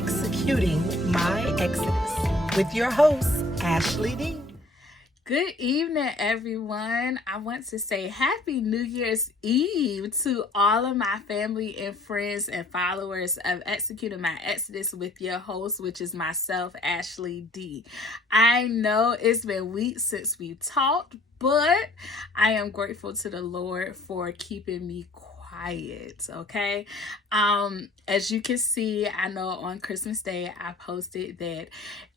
Executing My Exodus with your host, Ashley D. Good evening, everyone. I want to say Happy New Year's Eve to all of my family and friends and followers of Executing My Exodus with your host, which is myself, Ashley D. I know it's been weeks since we've talked, but I am grateful to the Lord for keeping me quiet. Okay. As you can see, I know on Christmas Day I posted that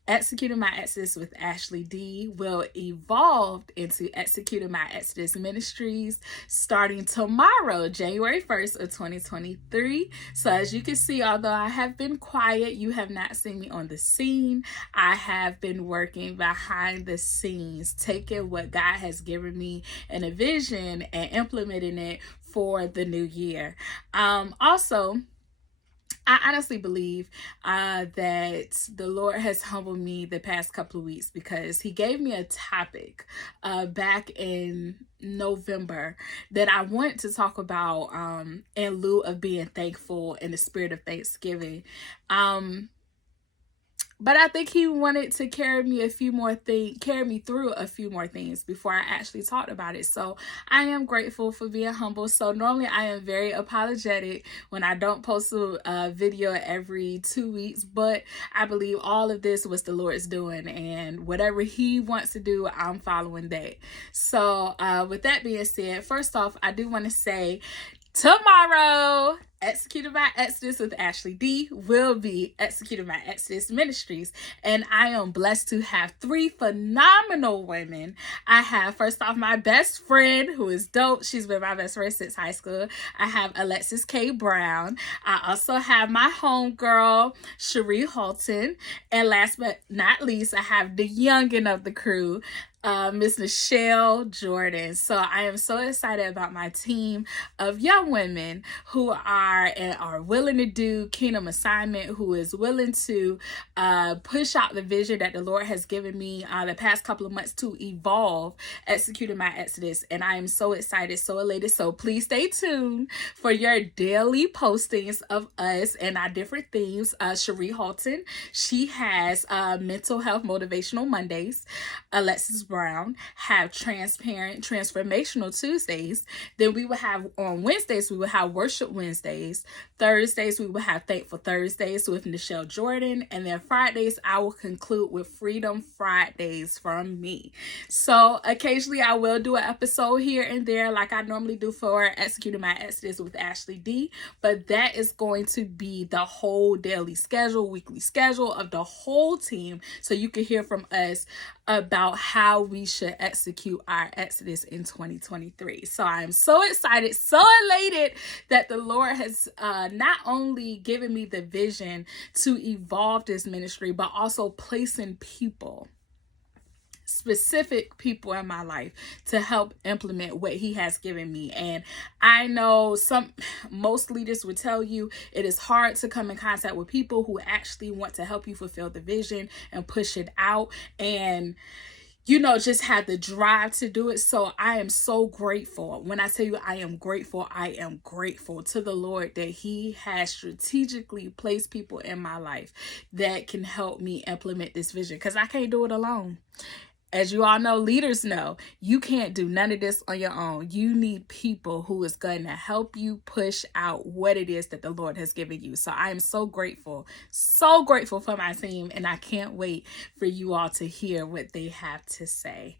Executing My Exodus with Ashley D will evolve into Executing My Exodus Ministries starting tomorrow, January 1st of 2023. So as you can see, although I have been quiet, you have not seen me on the scene. I have been working behind the scenes, taking what God has given me in a vision and implementing it for the new year. Also, I honestly believe that the Lord has humbled me the past couple of weeks because he gave me a topic back in November that I want to talk about in lieu of being thankful in the spirit of Thanksgiving. But I think he wanted to carry me through a few more things before I actually talked about it. So I am grateful for being humble. So normally I am very apologetic when I don't post a video every 2 weeks, but I believe all of this was the Lord's doing, and whatever he wants to do, I'm following that. So with that being said, first off, I do want to say tomorrow, Executing My Exodus with Ashley D will be Executing My Exodus Ministries. And I am blessed to have 3 phenomenal women. I have, first off, my best friend, who is dope. She's been my best friend since high school. I have Alexis K. Brown. I also have my homegirl, Cherie Halton. And last but not least, I have the youngin' of the crew, Miss Michelle Jordan. So I am so excited about my team of young women who are willing to do kingdom assignment, who is willing to push out the vision that the Lord has given me the past couple of months to evolve, Executing My Exodus. And I am so excited, so elated. So please stay tuned for your daily postings of us and our different themes. Cherie Halton, she has Mental Health Motivational Mondays. Alexis Brown have Transparent Transformational Tuesdays. Then we will have on Wednesdays, we will have Worship Wednesdays. Thursdays, we will have Thankful Thursdays with Michelle Jordan. And then Fridays, I will conclude with Freedom Fridays from me. So occasionally I will do an episode here and there like I normally do for Executing My Exodus with Ashley D. But that is going to be the whole daily schedule, weekly schedule of the whole team. So you can hear from us about how we should execute our Exodus in 2023. So I'm so excited, so elated that the Lord has not only given me the vision to evolve this ministry, but also placing people, specific people in my life to help implement what he has given me. And I know most leaders would tell you it is hard to come in contact with people who actually want to help you fulfill the vision and push it out and just have the drive to do it. So I am so grateful. When I tell you I am grateful to the Lord that he has strategically placed people in my life that can help me implement this vision, because I can't do it alone. As you all know, leaders know, you can't do none of this on your own. You need people who is going to help you push out what it is that the Lord has given you. So I am so grateful for my team, and I can't wait for you all to hear what they have to say.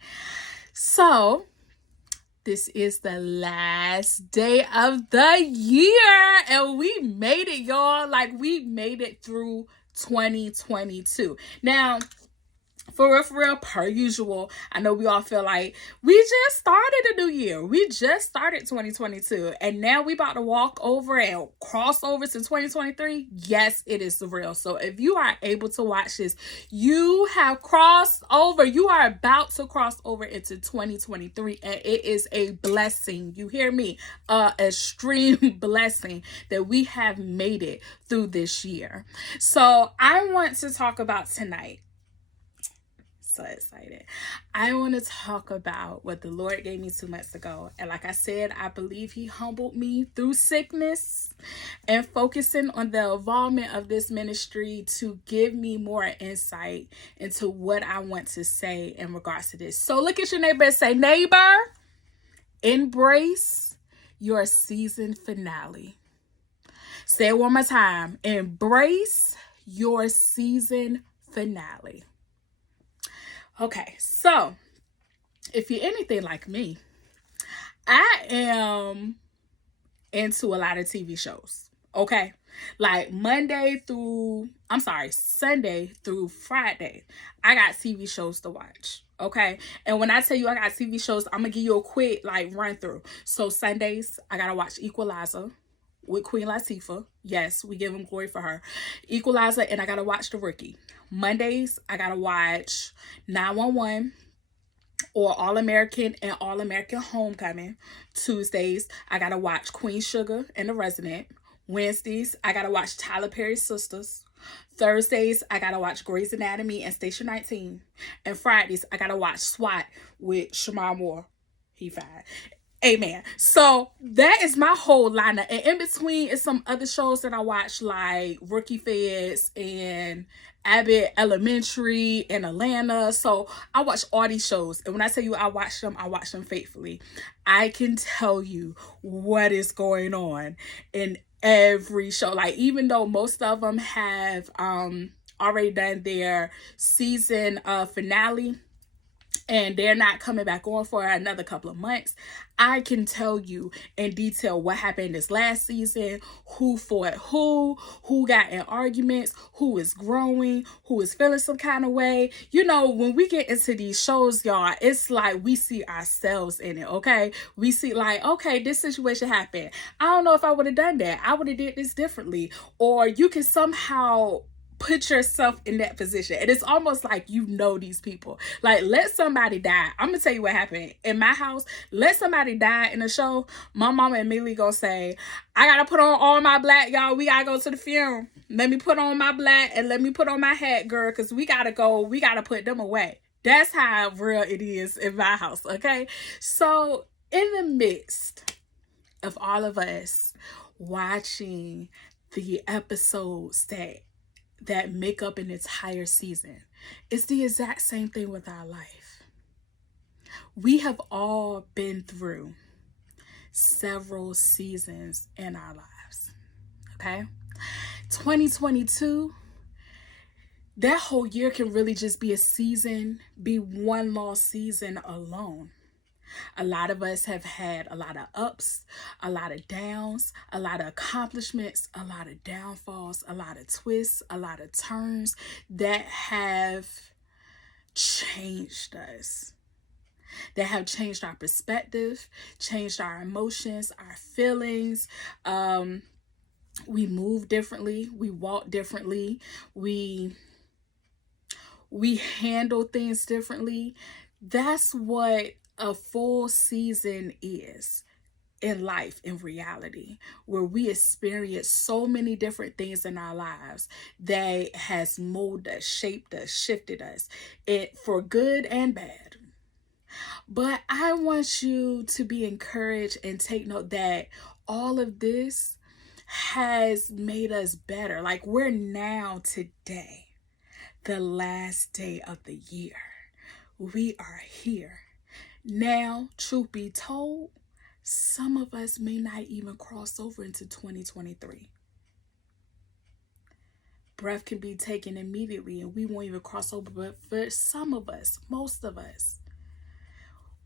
So this is the last day of the year, and we made it, y'all. Like, we made it through 2022. Now, for real, per usual, I know we all feel like we just started a new year. We just started 2022. And now we about to walk over and cross over to 2023. Yes, it is real. So if you are able to watch this, you have crossed over. You are about to cross over into 2023. And it is a blessing. You hear me? Extreme blessing that we have made it through this year. So I want to talk about tonight So excited. I want to talk about what the Lord gave me 2 months ago. And like I said, I believe He humbled me through sickness and focusing on the involvement of this ministry to give me more insight into what I want to say in regards to this. So look at your neighbor and say, neighbor, embrace your season finale. Say it one more time. Embrace your season finale. Okay, so if you're anything like me, I am into a lot of TV shows. Okay, like Sunday through Friday, I got TV shows to watch. Okay, and when I tell you I got TV shows, I'm gonna give you a quick run through. So Sundays, I gotta watch Equalizer with Queen Latifah. Yes, we give him glory for her. Equalizer, and I gotta watch The Rookie. Mondays, I gotta watch 911 or All American and All American Homecoming. Tuesdays, I gotta watch Queen Sugar and The Resident. Wednesdays, I gotta watch Tyler Perry's Sisters. Thursdays, I gotta watch Grey's Anatomy and Station 19. And Fridays, I gotta watch SWAT with Shamar Moore. He fine. Amen. So that is my whole lineup. And in between is some other shows that I watch, like Rookie Feds and Abbott Elementary and Atlanta. So I watch all these shows. And when I tell you I watch them faithfully. I can tell you what is going on in every show. Like, even though most of them have already done their season finale, and they're not coming back on for another couple of months, I can tell you in detail what happened this last season, who fought who got in arguments, who is growing, who is feeling some kind of way. You know, when we get into these shows, y'all, it's like we see ourselves in it, okay? We see like, okay, this situation happened. I don't know if I would have done that. I would have did this differently. Or you can somehow put yourself in that position. And it's almost like you know these people. Like, let somebody die. I'm gonna tell you what happened in my house. Let somebody die in a show. My mama immediately gonna say, I gotta put on all my black, y'all. We gotta go to the funeral. Let me put on my black and let me put on my hat, girl, because we gotta go. We gotta put them away. That's how real it is in my house, okay? So in the midst of all of us watching the episodes that make up an entire season, it's the exact same thing with our life. We have all been through several seasons in our lives, okay? 2022, that whole year can really just be be one lost season alone. A lot of us have had a lot of ups, a lot of downs, a lot of accomplishments, a lot of downfalls, a lot of twists, a lot of turns that have changed us, that have changed our perspective, changed our emotions, our feelings. We move differently, we walk differently, we handle things differently. That's what a full season is in life, in reality, where we experience so many different things in our lives that has molded us, shaped us, shifted us, for good and bad. But I want you to be encouraged and take note that all of this has made us better. Like, we're now today, the last day of the year. We are here. Now, truth be told, some of us may not even cross over into 2023. Breath can be taken immediately and we won't even cross over. But for some of us, most of us,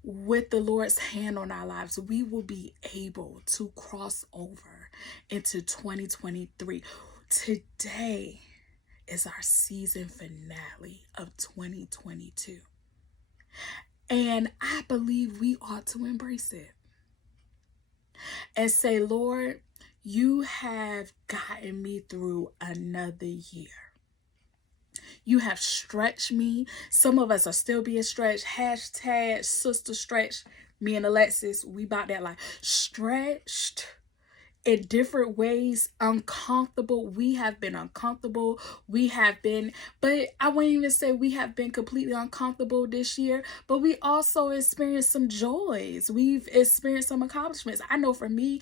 with the Lord's hand on our lives, we will be able to cross over into 2023. Today is our season finale of 2022. And I believe we ought to embrace it and say, Lord, you have gotten me through another year. You have stretched me. Some of us are still being stretched. Hashtag sister stretch. Me and Alexis, we about that life. Stretched in different ways uncomfortable. We have been uncomfortable. But I wouldn't even say we have been completely uncomfortable this year, but we also experienced some joys. We've experienced some accomplishments. I know for me,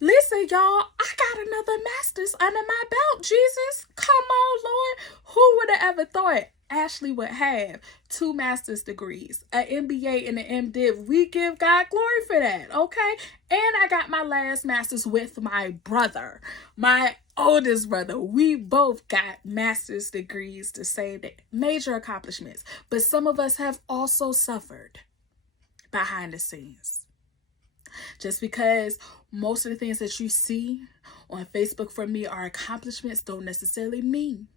listen, y'all, I got another master's under my belt. Jesus, come on, Lord. Who would have ever thought Ashley would have 2 master's degrees, an MBA and an MDiv? We give God glory for that, okay? And I got my last master's with my brother, my oldest brother. We both got master's degrees, the same day. Major accomplishments. But some of us have also suffered behind the scenes. Just because most of the things that you see on Facebook from me are accomplishments don't necessarily mean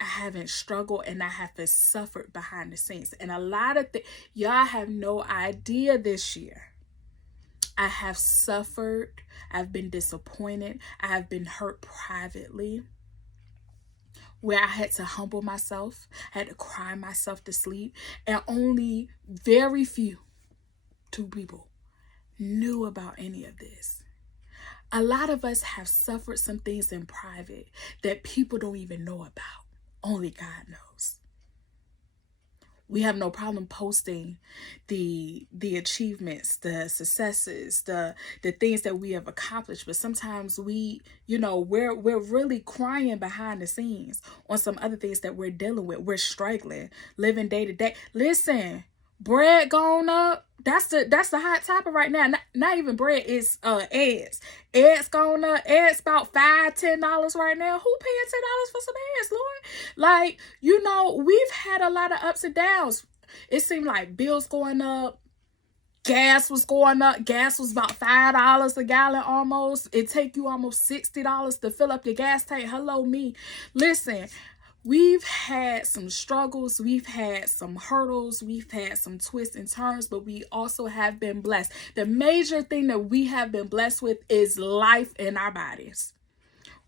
I haven't struggled and I haven't suffered behind the scenes. And a lot of y'all have no idea this year. I have suffered. I've been disappointed. I have been hurt privately, where I had to humble myself, I had to cry myself to sleep, and only very few, 2 people, knew about any of this. A lot of us have suffered some things in private that people don't even know about. Only God knows. We have no problem posting the achievements, the successes, the things that we have accomplished. But sometimes we're really crying behind the scenes on some other things that we're dealing with. We're struggling, living day to day. Listen, bread going up. That's the hot topic right now. Not even bread, it's eggs. Eggs going up. Eggs about $5-10 right now. Who paying $10 for some eggs, Lord? Like, we've had a lot of ups and downs. It seemed like bills going up. Gas was going up. Gas was about $5 a gallon almost. It take you almost $60 to fill up your gas tank. Hello, me. Listen, we've had some struggles, we've had some hurdles, we've had some twists and turns, but we also have been blessed. The major thing that we have been blessed with is life in our bodies.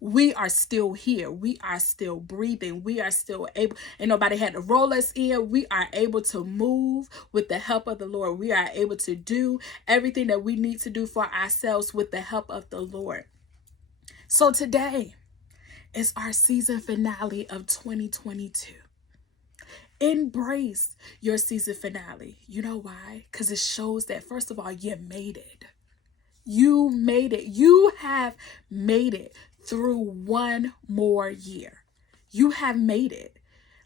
We are still here. We are still breathing. We are still able, and nobody had to roll us in. We are able to move with the help of the Lord. We are able to do everything that we need to do for ourselves with the help of the Lord. So today, it's our season finale of 2022. Embrace your season finale. You know why? Because it shows that, first of all, you made it. You made it. You have made it through one more year. You have made it.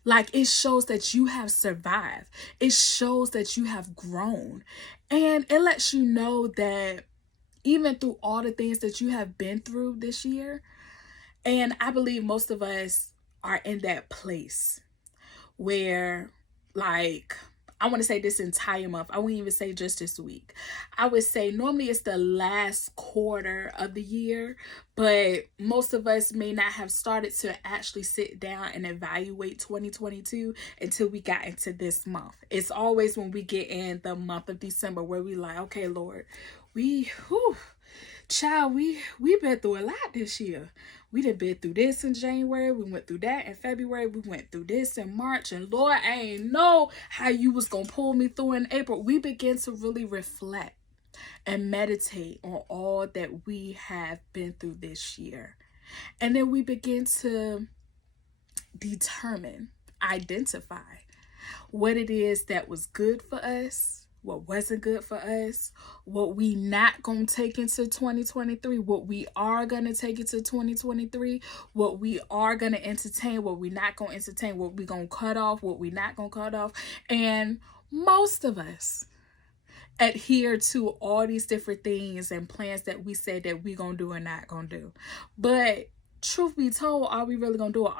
Like, it shows that you have survived. It shows that you have grown. And it lets you know that even through all the things that you have been through this year, and I believe most of us are in that place where, like, I want to say this entire month, I wouldn't even say just this week. I would say normally it's the last quarter of the year, but most of us may not have started to actually sit down and evaluate 2022 until we got into this month. It's always when we get in the month of December where we like, okay, Lord, we've been through a lot this year. We done been through this in January. We went through that in February. We went through this in March. And Lord, I ain't know how you was going to pull me through in April. We begin to really reflect and meditate on all that we have been through this year. And then we begin to identify what it is that was good for us, what wasn't good for us, what we not going to take into 2023, what we are going to take into 2023, what we are going to entertain, what we not going to entertain, what we going to cut off, what we not going to cut off. And most of us adhere to all these different things and plans that we said that we going to do and not going to do. But truth be told, are we really going to do it?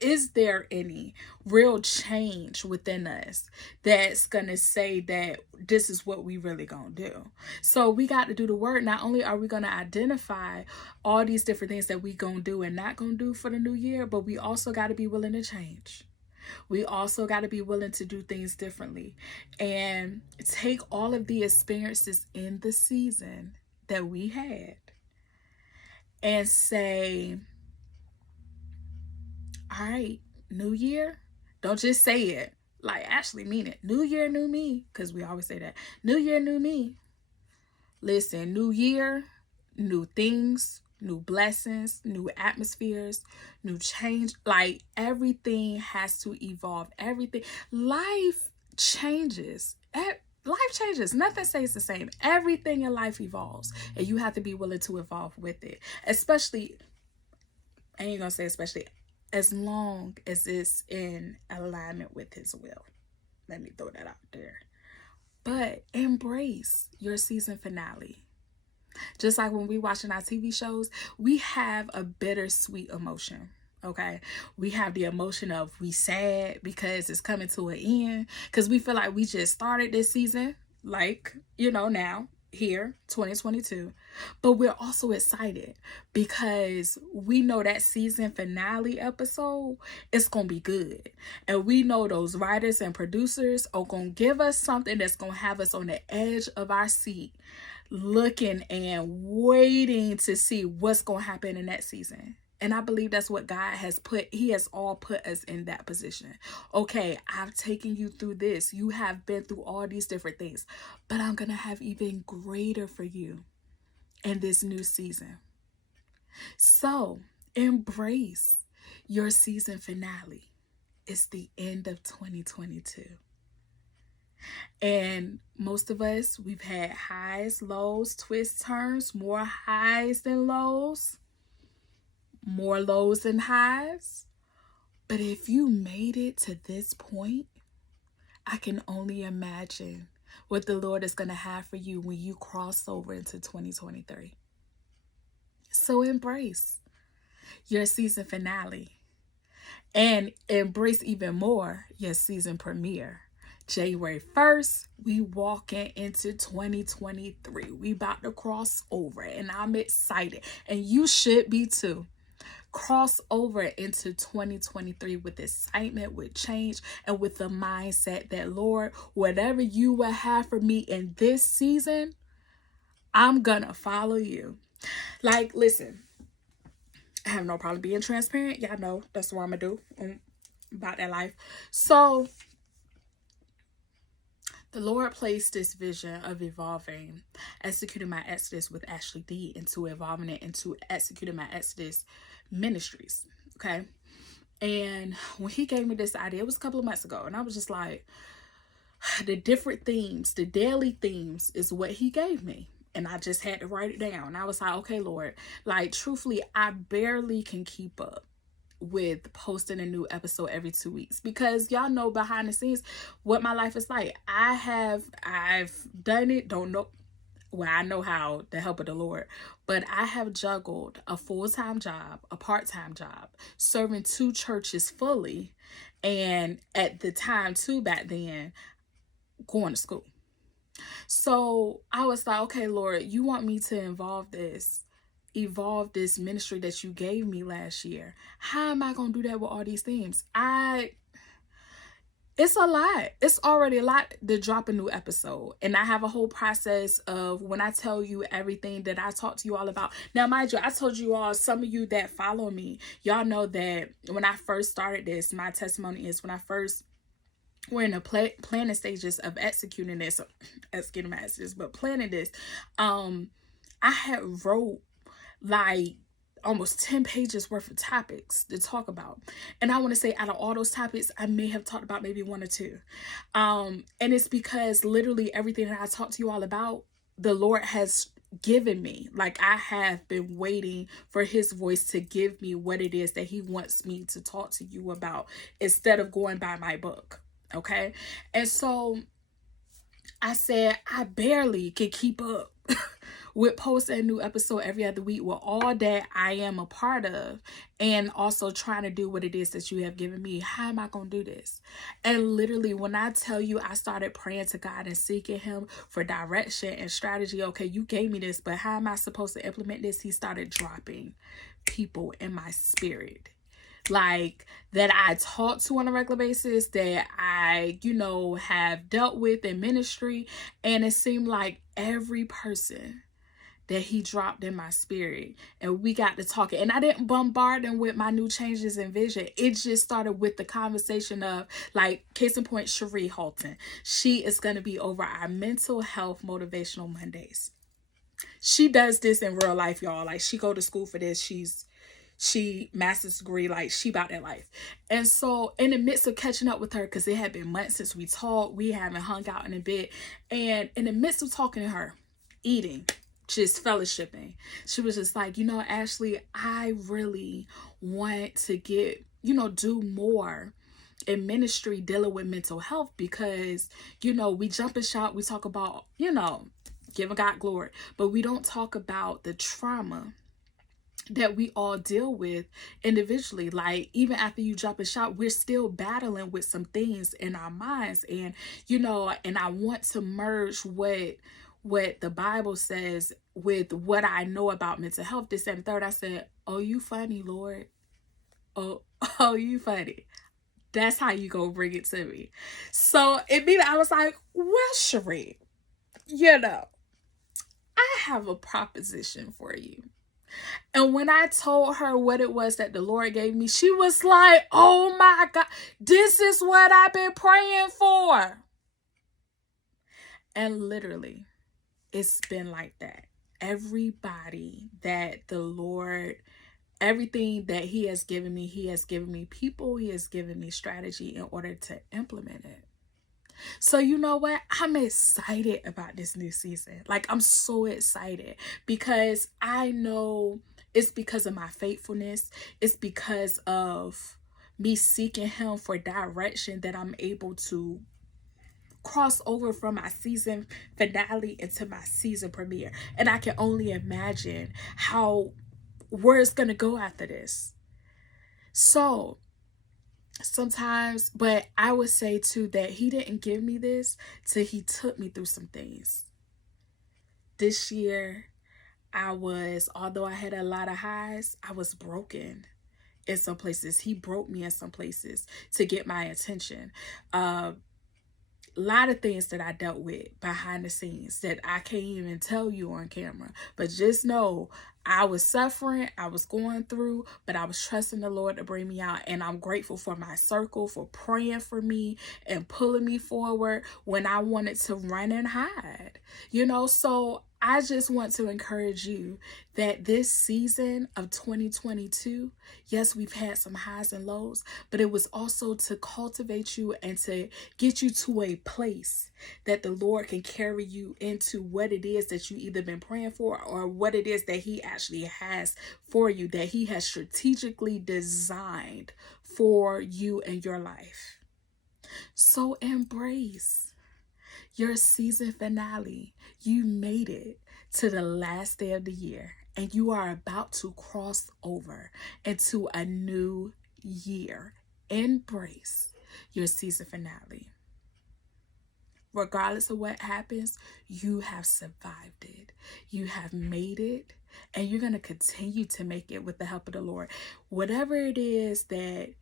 Is there any real change within us that's going to say that this is what we really going to do? So we got to do the work. Not only are we going to identify all these different things that we going to do and not going to do for the new year, but we also got to be willing to change. We also got to be willing to do things differently and take all of the experiences in the season that we had and say, all right, new year. Don't just say it. Like, actually mean it. New year, new me. Because we always say that. New year, new me. Listen, new year, new things, new blessings, new atmospheres, new change. Like everything has to evolve. Everything. Life changes. Life changes. Nothing stays the same. Everything in life evolves. And you have to be willing to evolve with it. Especially, I ain't gonna say especially, as long as it's in alignment with his will. Let me throw that out there. But embrace your season finale. Just like when we watching our TV shows, we have a bittersweet emotion. Okay, we have the emotion of we sad because it's coming to an end, because we feel like we just started this season, like, now here 2022, but we're also excited because we know that season finale episode is gonna be good, and we know those writers and producers are gonna give us something that's gonna have us on the edge of our seat, looking and waiting to see what's gonna happen in that season. And I believe that's what God has put. He has all put us in that position. Okay, I've taken you through this. You have been through all these different things, but I'm going to have even greater for you in this new season. So embrace your season finale. It's the end of 2022. And most of us, we've had highs, lows, twists, turns, more highs than lows, more lows than highs. But if you made it to this point, I can only imagine what the Lord is going to have for you when you cross over into 2023. So embrace your season finale and embrace even more your season premiere. January 1st, we walking into 2023. We about to cross over, and I'm excited, and you should be too. Cross over into 2023 with excitement, with change, and with the mindset that, Lord, whatever you will have for me in this season, I'm gonna follow you. Like, listen, I have no problem being transparent. Y'all know that's what I'm gonna do about that life. So the Lord placed this vision of evolving, executing my Exodus with Ashley D, into evolving it into executing my Exodus ministries. Okay. And when he gave me this idea, it was a couple of months ago, and I was just like, the different themes, the daily themes is what he gave me. And I just had to write it down. And I was like, okay, Lord, like, truthfully, I barely can keep up with posting a new episode every 2 weeks, because y'all know behind the scenes what my life is like. I've done it, don't know. Well, I know how, the help of the Lord, but I have juggled a full-time job, a part-time job, serving 2 churches fully, and at the time too, back then, going to school. So I was like, okay, Lord, you want me to evolve this ministry that you gave me last year. How am I going to do that with all these themes? It's a lot. It's already a lot to drop a new episode. And I have a whole process of when I tell you everything that I talk to you all about. Now, mind you, I told you all, some of you that follow me, y'all know that when I first started this, my testimony is when I first we're in the planning stages of executing my exodus, but planning this, I had wrote like almost 10 pages worth of topics to talk about. And I want to say out of all those topics, I may have talked about maybe 1 or 2. And it's because literally everything that I talked to you all about, the Lord has given me. Like, I have been waiting for his voice to give me what it is that he wants me to talk to you about, instead of going by my book. Okay. And so I said, I barely could keep up with posting a new episode every other week with all that I am a part of, and also trying to do what it is that you have given me. How am I going to do this? And literally, when I tell you, I started praying to God and seeking him for direction and strategy. Okay, you gave me this, but how am I supposed to implement this? He started dropping people in my spirit, like, that I talk to on a regular basis, that I, have dealt with in ministry. And it seemed like every person that he dropped in my spirit, and we got to talking. And I didn't bombard them with my new changes in vision. It just started with the conversation of, like, case in point, Cherie Halton. She is going to be over our mental health motivational Mondays. She does this in real life, y'all. Like, she go to school for this. She master's degree, like, she about that life. And so in the midst of catching up with her, because it had been months since we talked, we haven't hung out in a bit, and in the midst of talking to her, eating, just fellowshipping, she was just like, Ashley, I really want to get, do more in ministry dealing with mental health, because we jump and shout, we talk about giving God glory, but we don't talk about the trauma that we all deal with individually. Like, even after you jump and shout, we're still battling with some things in our minds. And and I want to merge what the Bible says with what I know about mental health. This and third, I said, oh, you funny, Lord. Oh, oh, you funny. That's how you go bring it to me. So immediately I was like, well, Cherie, I have a proposition for you. And when I told her what it was that the Lord gave me, she was like, oh my God, this is what I've been praying for. And literally, it's been like that. Everybody that the Lord, everything that He has given me people, He has given me strategy in order to implement it. So you know what? I'm excited about this new season. Like, I'm so excited because I know it's because of my faithfulness. It's because of me seeking Him for direction that I'm able to cross over from my season finale into my season premiere. And I can only imagine where it's going to go after this. So sometimes, but I would say too that He didn't give me this till He took me through some things. This year, although I had a lot of highs, I was broken in some places. He broke me in some places to get my attention. Lot of things that I dealt with behind the scenes that I can't even tell you on camera, but just know I was suffering, I was going through, but I was trusting the Lord to bring me out. And I'm grateful for my circle for praying for me and pulling me forward when I wanted to run and hide, so I just want to encourage you that this season of 2022, yes, we've had some highs and lows, but it was also to cultivate you and to get you to a place that the Lord can carry you into what it is that you either been praying for or what it is that He actually has for you, that He has strategically designed for you and your life. So embrace your season finale. You made it to the last day of the year, and you are about to cross over into a new year. Embrace your season finale. Regardless of what happens, you have survived it. You have made it, and you're going to continue to make it with the help of the Lord. Whatever it is that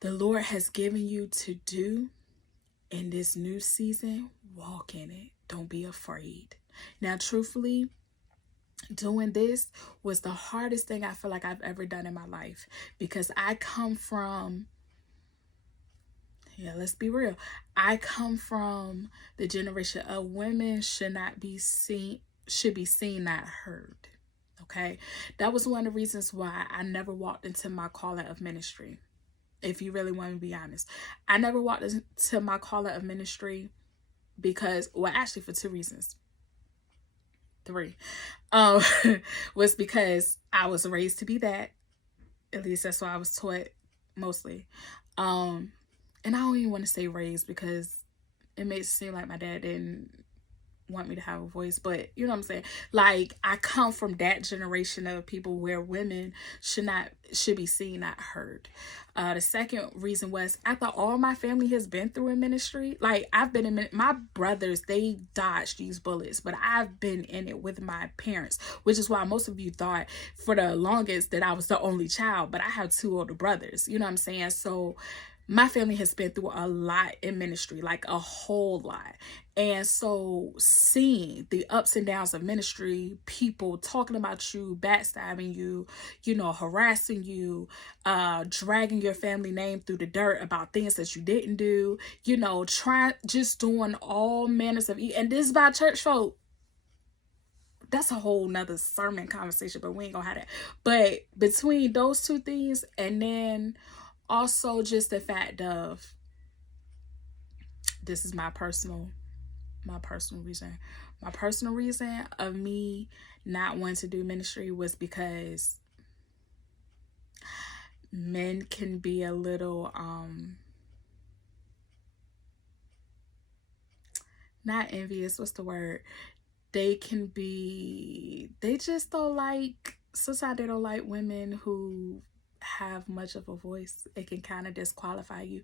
the Lord has given you to do in this new season, walk in it. Don't be afraid. Now, truthfully, doing this was the hardest thing I feel like I've ever done in my life, because I come from, let's be real. I come from the generation of women should be seen, not heard. Okay. That was one of the reasons why I never walked into my calling of ministry. If you really want to be honest, I never walked into my calling of ministry because, well, actually for 2 reasons. 3 was because I was raised to be that. At least that's what I was taught mostly. And I don't even want to say raised because it makes it seem like my dad didn't want me to have a voice, but you know what I'm saying? Like, I come from that generation of people where women should be seen, not heard. The second reason was I thought all my family has been through in ministry. Like, I've been in my brothers, they dodged these bullets, but I've been in it with my parents, which is why most of you thought for the longest that I was the only child, but I have 2 older brothers. You know what I'm saying? So my family has been through a lot in ministry, like a whole lot. And so seeing the ups and downs of ministry, people talking about you, backstabbing you, harassing you, dragging your family name through the dirt about things that you didn't do, just doing all manners of, and this is by church folk. that's a whole nother sermon conversation, but we ain't gonna have that. But between those two things, and then also just the fact of, this is my personal reason. My personal reason of me not wanting to do ministry was because men can be a little not envious, what's the word? They just don't like, sometimes they don't like women who have much of a voice. It can kind of disqualify you.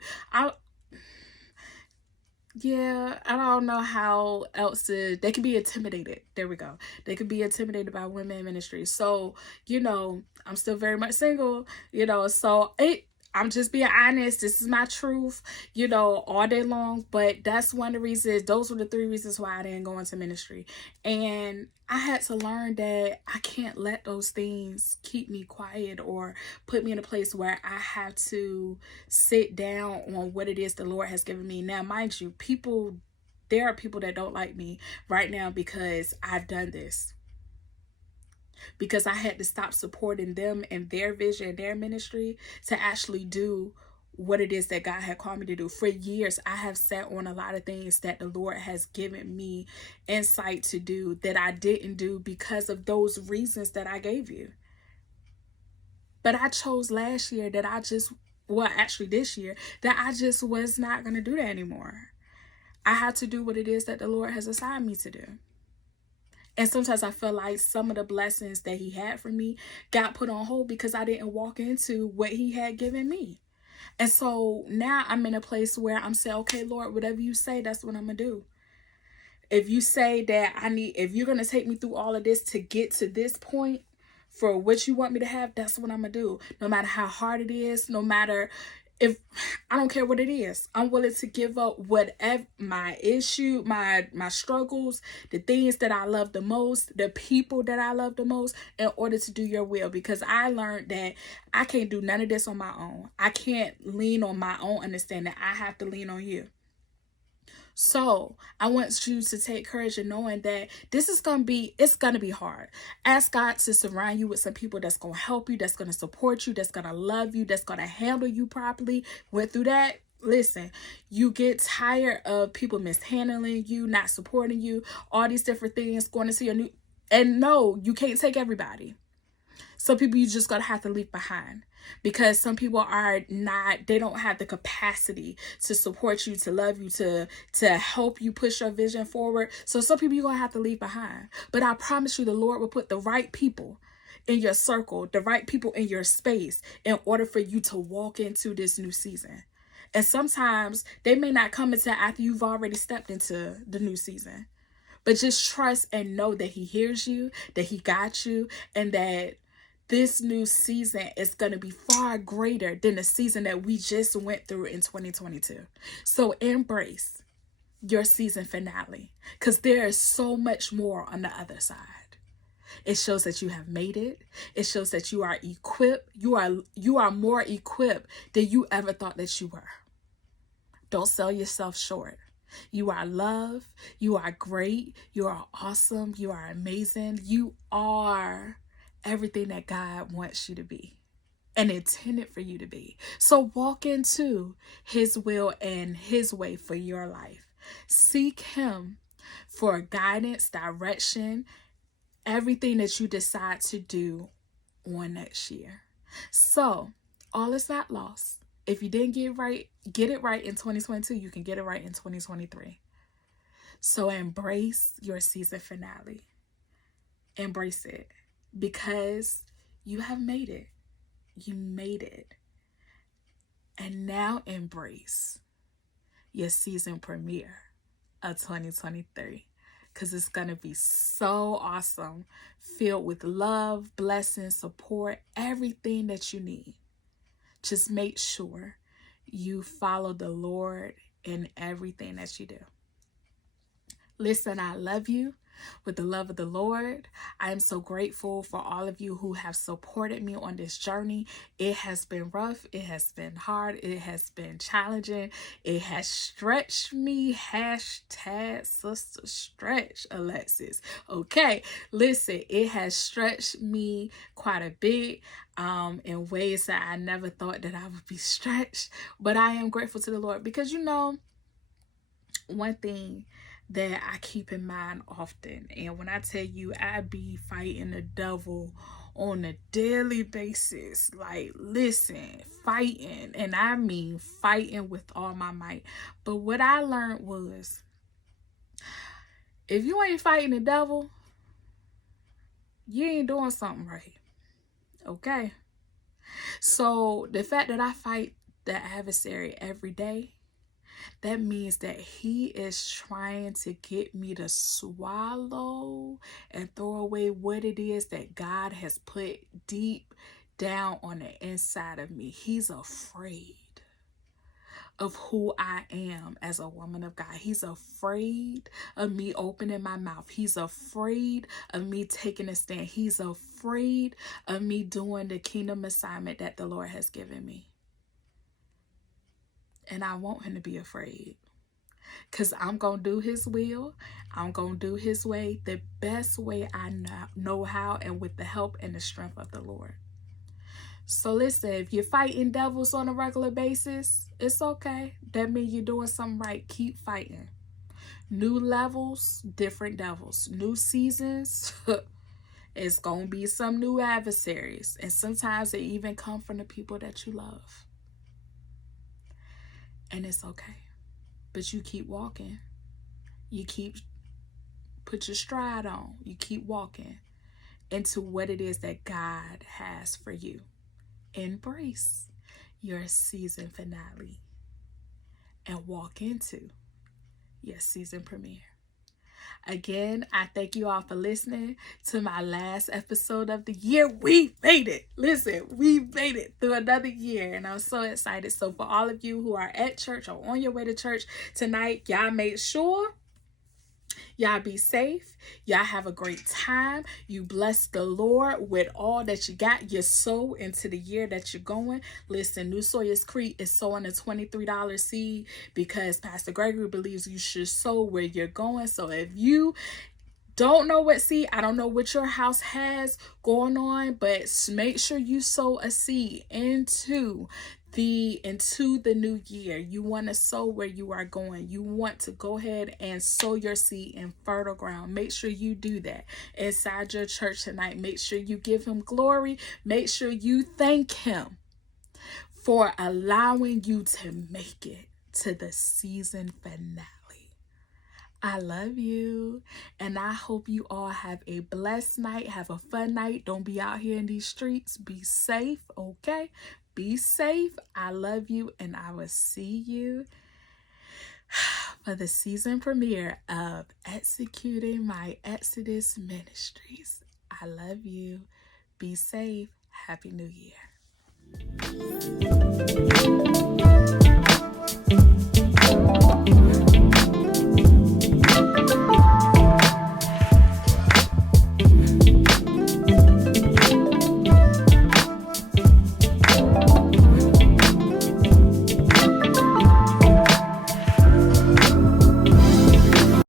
Yeah, I don't know how else to, they can be intimidated. There we go. They could be intimidated by women in ministry. So, I'm still very much single, so I'm just being honest. This is my truth, all day long. But that's one of the reasons, those were the 3 reasons why I didn't go into ministry. And I had to learn that I can't let those things keep me quiet or put me in a place where I have to sit down on what it is the Lord has given me. Now, mind you, there are people that don't like me right now because I've done this. Because I had to stop supporting them and their vision, their ministry, to actually do what it is that God had called me to do. For years, I have sat on a lot of things that the Lord has given me insight to do that I didn't do because of those reasons that I gave you. But I chose last year that this year, that I just was not going to do that anymore. I had to do what it is that the Lord has assigned me to do. And sometimes I feel like some of the blessings that he had for me got put on hold because I didn't walk into what he had given me. And so now I'm in a place where I'm saying, okay, Lord, whatever you say, that's what I'm going to do. If you say that if you're going to take me through all of this to get to this point for what you want me to have, that's what I'm going to do. No matter how hard it is, no matter if, I don't care what it is. I'm willing to give up whatever my issue, my struggles, the things that I love the most, the people that I love the most, in order to do your will. Because I learned that I can't do none of this on my own. I can't lean on my own understanding. I have to lean on you. So I want you to take courage in knowing that it's going to be hard. Ask God to surround you with some people that's going to help you, that's going to support you, that's going to love you, that's going to handle you properly. Went through that. Listen, you get tired of people mishandling you, not supporting you, all these different things, going to see and no, you can't take everybody. Some people you just gotta have to leave behind, because some people they don't have the capacity to support you, to love you, to help you push your vision forward. So some people you're gonna have to leave behind. But I promise you, the Lord will put the right people in your circle, the right people in your space, in order for you to walk into this new season. And sometimes they may not come until after you've already stepped into the new season. But just trust and know that he hears you, that he got you, and that this new season is going to be far greater than the season that we just went through in 2022. So embrace your season finale, because there is so much more on the other side. It shows that you have made it. It shows that you are equipped. You are more equipped than you ever thought that you were. Don't sell yourself short. You are loved. You are great. You are awesome. You are amazing. You are everything that God wants you to be and intended for you to be. So walk into his will and his way for your life. Seek him for guidance, direction, everything that you decide to do on next year. So all is not lost. If you didn't get it right in 2022, you can get it right in 2023. So embrace your season finale. Embrace it, because you have made it. You made it. And now embrace your season premiere of 2023, because it's going to be so awesome, filled with love, blessings, support, everything that you need. Just make sure you follow the Lord in everything that you do. Listen, I love you. with the love of the Lord. I am so grateful for all of you who have supported me on this journey. It has been rough. It has been hard. It has been challenging. It has stretched me. Hashtag sister stretch, Alexis. Okay, listen, it has stretched me quite a bit in ways that I never thought that I would be stretched. But I am grateful to the Lord because, you know, one thing that I keep in mind often, and when I tell you I be fighting the devil on a daily basis, like, listen, fighting, and I mean fighting with all my might. But what I learned was, if you ain't fighting the devil, you ain't doing something right. Okay? So the fact that I fight the adversary every day, that means that he is trying to get me to swallow and throw away what it is that God has put deep down on the inside of me. He's afraid of who I am as a woman of God. He's afraid of me opening my mouth. He's afraid of me taking a stand. He's afraid of me doing the kingdom assignment that the Lord has given me. And I want him to be afraid. Because I'm going to do his will. I'm going to do his way the best way I know how, and with the help and the strength of the Lord. So listen, if you're fighting devils on a regular basis, it's okay. That means you're doing something right. Keep fighting. New levels, different devils. New seasons, it's going to be some new adversaries. And sometimes they even come from the people that you love. And it's okay. But you keep walking. You keep put your stride on. You keep walking into what it is that God has for you. Embrace your season finale and walk into your season premiere. Again, I thank you all for listening to my last episode of the year. We made it. Listen, we made it through another year, and I'm so excited. So for all of you who are at church or on your way to church tonight, y'all make sure y'all be safe. Y'all have a great time. You bless the Lord with all that you got. You sow into the year that you're going. Listen, New Sawyers Creek is sowing a $23 seed because Pastor Gregory believes you should sow where you're going. So if you don't know what seed, I don't know what your house has going on, but make sure you sow a seed into the new year. You want to sow where you are going. You want to go ahead and sow your seed in fertile ground. Make sure you do that inside your church tonight. Make sure you give him glory. Make sure you thank him for allowing you to make it to the season finale. I love you, and I hope you all have a blessed night. Have a fun night. Don't be out here in these streets. Be safe, okay? Be safe. I love you, and I will see you for the season premiere of Executing My Exodus Ministries. I love you. Be safe. Happy New Year.